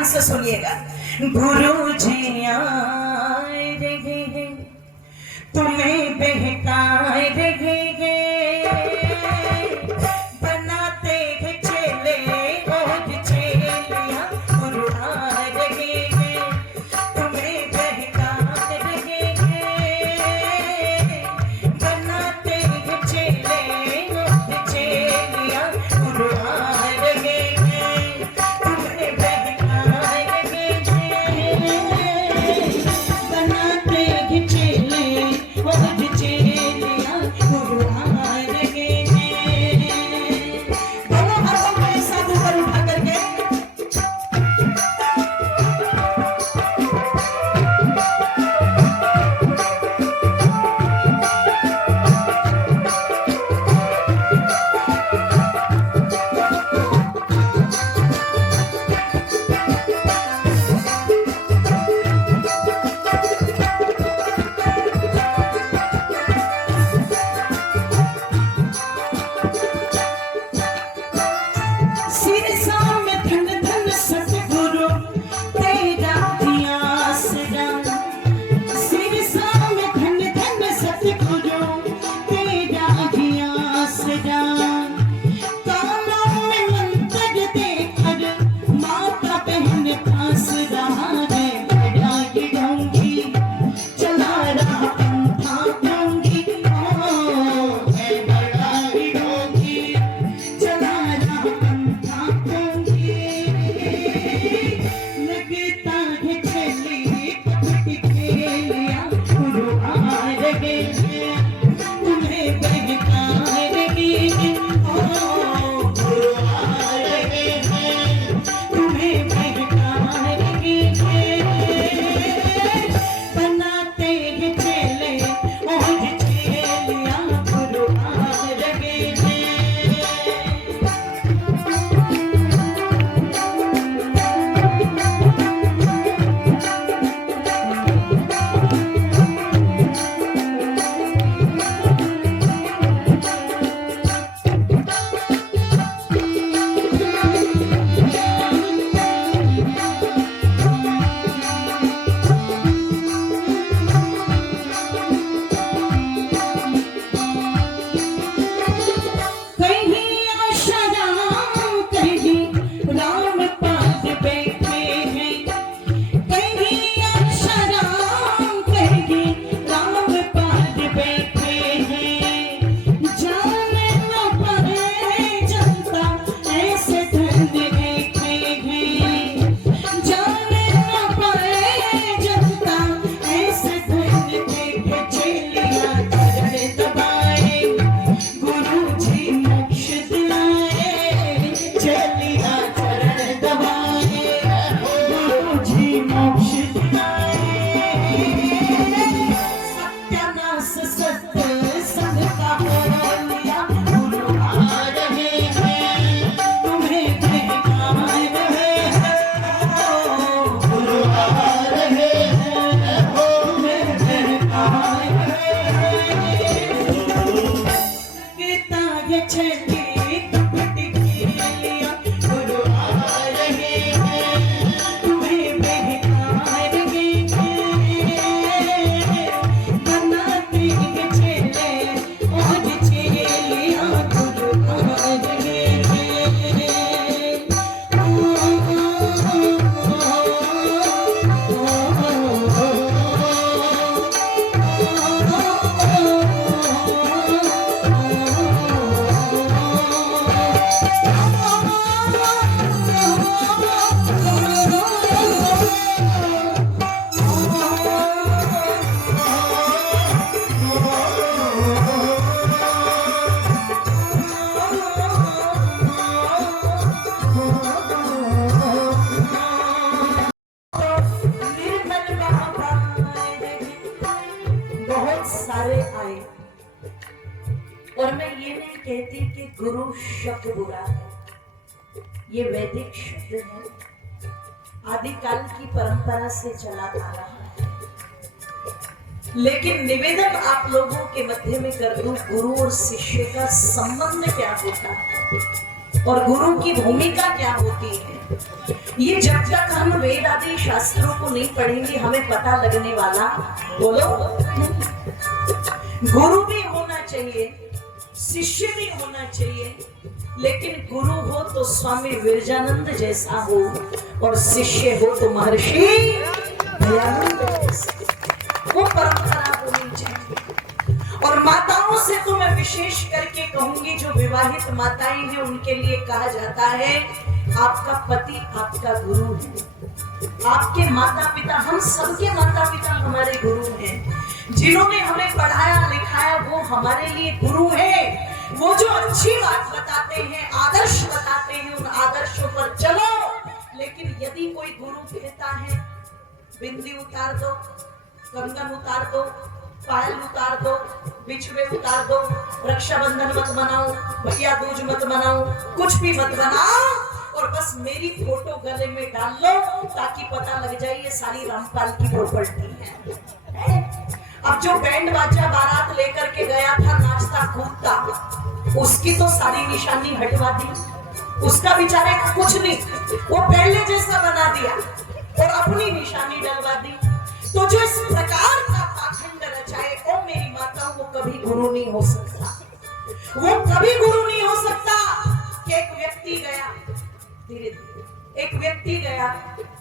ध्यान से सुनिएगा। गुरु जी आए रहे तुम्हें बहकाए रहे, बनाते हैं चेले और चेलियां। गुरु आ रहे तुम्हें बहकाए रहे, बनाते हैं चेले और चेलियां। गुरु आ रहे तुम्हें बहकाए रहे, बनाते हैं चेले और चेलियां। गुरु आ रहे हैं। दोनों हाथों को एक साथ ऊपर उठा करके सिर सामने धन धन सतगुरु तेरा दिया आसरा। सिर सामने धन धन सतगुरु तेरा दिया आसरा। कानों में मंत्र देकर माता बहन पास रहा रे। बढ़ाई डोंगी चला रहा पंथा डोंगी, है बढ़ाई डोंगी चला रहा पंथा डोंगी। लगता है चली कपटी खेलिया। गुरु आ रहे हैं तुम्हें बहकाए रहे, गुरु आ रहे हैं तुम्हें बहकाए रहे, बनाते हैं चेले और चेलियां। गुरु आ रहे हैं। कहीं आशा राम कहीं राम पाद बैठे हैं, कहीं आशा राम कहीं राम पाद बैठे हैं। जाने न पाए जनता ऐसे धन देखे हैं, जाने न पाए जनता ऐसे धन देखे। चेलियां चरण दबाए गुरु जी मोक्ष दिलाए, चलिया चरण दबाए गुरु जी मोक्ष दिलाए। सत्यानाश सत्य संग का बोलिया। गुरु आ रहे हैं तुम्हें बहकाए रहे, गुरु आ रहे हैं तुम्हें बहकाए रहे। लगता है चली कपटी खेलिया। गुरु आ रहे हैं तुम्हें बहकाए रहे, बनाते हैं चेले और चेलियां। गुरु आ रहे निर्मल बाबा बहुत सारे आए, और मैं ये नहीं कहती कि गुरु शब्द बुरा है, ये वैदिक शब्द है, आदिकाल की परंपरा से चला आ रहा है। लेकिन निवेदन आप लोगों के मध्य में कर दूं, गुरु और शिष्य का संबंध क्या होता है और गुरु की भूमिका क्या होती है। ये जब तक हम वेद आदि शास्त्रों को नहीं पढ़ेंगे हमें पता लगने वाला, बोलो, गुरु भी होना चाहिए, शिष्य भी होना चाहिए, लेकिन गुरु हो तो स्वामी विरजानंद जैसा हो और शिष्य हो तो महर्षि दयानंद जैसा। वो परंपरा होनी चाहिए। और माताओं से तो मैं विशेष करके कहूंगी, जो विवाहित माताएं हैं उनके लिए कहा जाता है आपका पति आपका गुरु है। आपके माता पिता, हम सबके माता पिता हमारे गुरु हैं। जिन्होंने हमें पढ़ाया लिखाया वो हमारे लिए गुरु है। वो जो अच्छी बात बताते हैं, आदर्श बताते हैं, उन आदर्शों पर चलो। लेकिन यदि कोई गुरु कहता है बिंदी उतार दो, कंगन उतार दो, पायल उतार दो, बिछुए उतार दो, रक्षाबंधन मत मनाओ, भैया दूज मत मनाओ, कुछ भी मत बनाओ, और बस मेरी फोटो गले में डाल लो ताकि पता लग जाए ये सारी रामपाल की प्रॉपर्टी है। अब जो बैंड बाजा बारात लेकर के गया था नाचता कूदता, उसकी तो सारी निशानी हटवा दी, उसका बेचारे का कुछ नहीं, वो पहले जैसा बना दिया और अपनी निशानी डलवा दी। तो जो इस प्रकार का पाखंड रचाए, ओ मेरी माताओं, वो कभी गुरु नहीं हो सकता। वो कभी गुरु नहीं हो सकता। कि एक व्यक्ति गया, धीरे धीरे एक व्यक्ति गया,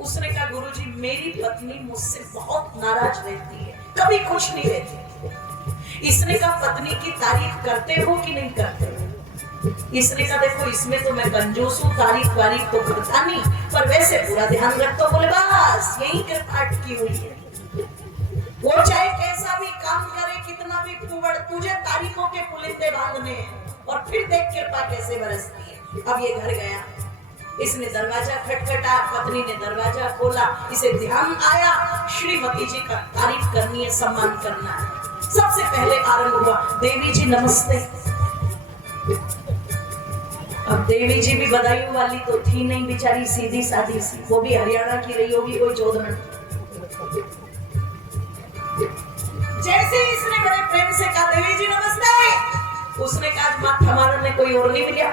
उसने कहा गुरुजी मेरी पत्नी मुझसे बहुत नाराज रहती है, कभी खुश नहीं रहती। इसने कहा पत्नी की तारीफ करते हो कि नहीं करते हो? इसने कहा देखो इसमें तो मैं कंजूस हूँ, तारीफ वारीफ तो करता नहीं, पर वैसे पूरा ध्यान रखता हूं। बोले बस यही कृपा अटकी हुई है। वो चाहे कैसा भी काम करे, कितना भी कुवड़, तुझे तारीफों के पुलिंदे बांधने हैं, और फिर देख कृपा कैसे बरसती है। अब ये घर गया, इसने दरवाजा खटखटा, पत्नी ने दरवाजा खोला, इसे ध्यान आया श्रीमती जी का तारीफ करनी है, सम्मान करना है। सबसे पहले आरंभ हुआ, देवी जी नमस्ते। अब देवी जी भी बधाइयों वाली तो थी नहीं, बेचारी सीधी सादी सी, वो भी हरियाणा की रही होगी, कोई जोधन। जैसे इसने बड़े प्रेम से कहा देवी जी नमस्ते, उसने कहा माथा मारने कोई और नहीं मिला।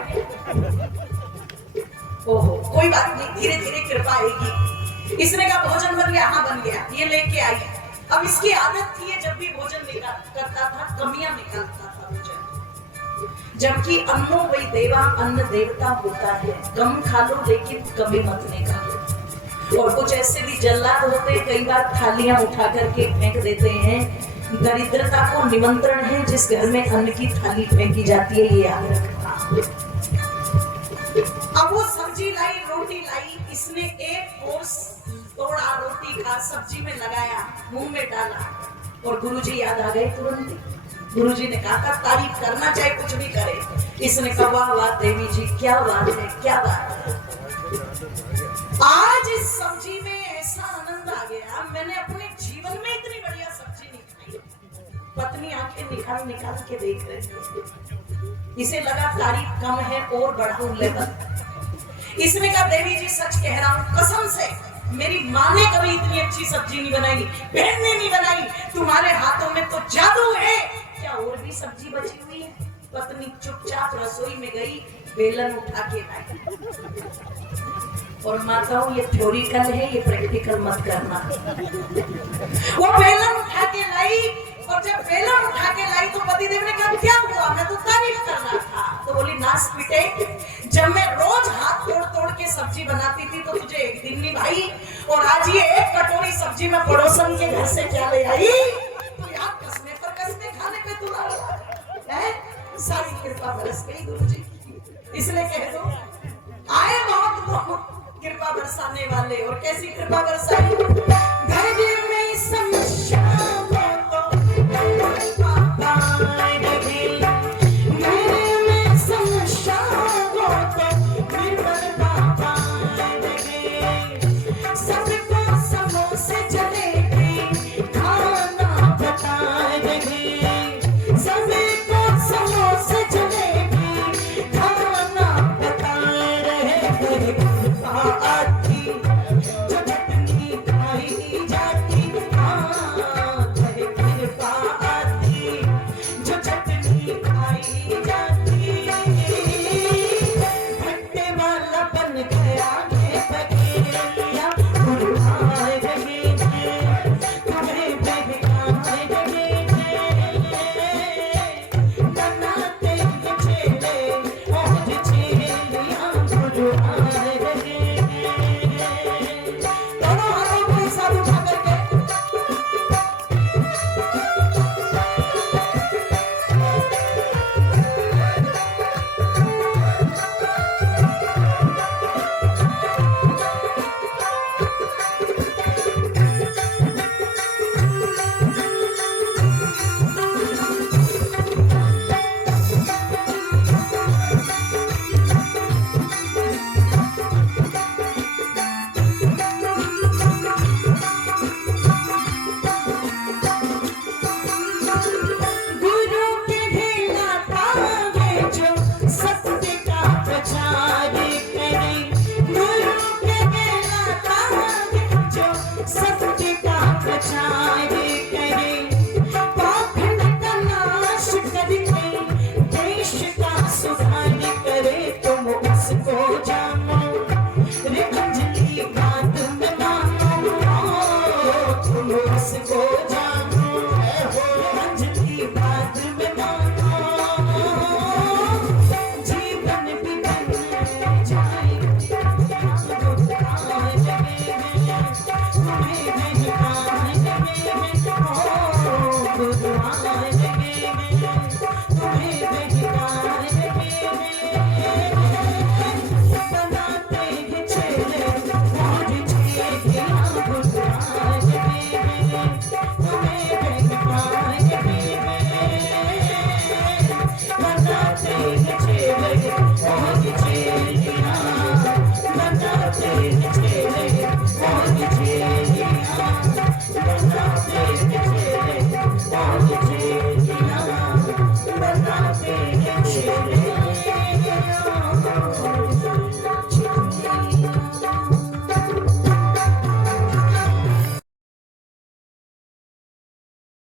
ओहो कोई बात नहीं, धीरे धीरे कृपा आएगी। इसने कहा भोजन बन गया? हाँ बन गया, ये लेके आई। अब इसकी आदत थी जब भी भोजन करता था कमियां निकालता था भोजन, जबकि अन्नो वही देवा, अन्न देवता होता है। कम खा लो लेकिन कमी मत निकालो। और कुछ ऐसे भी जल्लाद होते हैं, कई बार थालियां उठा करके फेंक देते हैं। दरिद्रता को निमंत्रण है, जिस घर में अन्न की थाली फेंकी जाती है, ये याद रखना। अब वो सब्जी लाई, रोटी लाई, इसने एक कोस तोड़ा, रोटी का सब्जी में लगाया, मुंह में डाला, और गुरुजी याद आ गए तुरंत। गुरुजी ने कहा था तारीफ करना चाहे कुछ भी करे। इसने कहा वाह वाह देवी जी, क्या बात है, क्या बात है। आज इस सब्जी में ऐसा आनंद आ गया, मैंने अपने जीवन में इतनी बढ़िया सब्जी नहीं खाई। पत्नी आंखें निकाल निकाल के देख रही थी, इसे लगा तारीफ कम है और बढ़ाऊं लेवल। इसने कहा देवी जी सच कह रहा हूं, कसम से मेरी माँ ने कभी इतनी अच्छी सब्जी नहीं बनाई, बहन ने नहीं बनाई, तुम्हारे हाथों में तो जादू है। क्या और भी सब्जी बची हुई है? पत्नी चुपचाप रसोई में गई, बेलन उठा के लाई। और माताओं ये थ्योरिकल है, ये प्रैक्टिकल मत करना। वो बेलन उठा के लाई, और जब बेलन उठा के लाई तो पतिदेव ने कहा क्या हुआ? मैं तो तारीफ कर रहा था। तो बोली नास पीटे, जब मैं रोज हाथ तोड़ तोड़ के सब्जी बनाती थी तो तुझे एक दिन नहीं भाई, और आज ये एक कटोरी सब्जी में पड़ोसन के घर से क्या ले आई, तो यार कसमे पर कसमे खाने पे तुला है। सारी कृपा बरस गई गुरुजी, इसलिए कह दो आए मौत को कृपा बरसाने वाले। और कैसी कृपा बरसाई?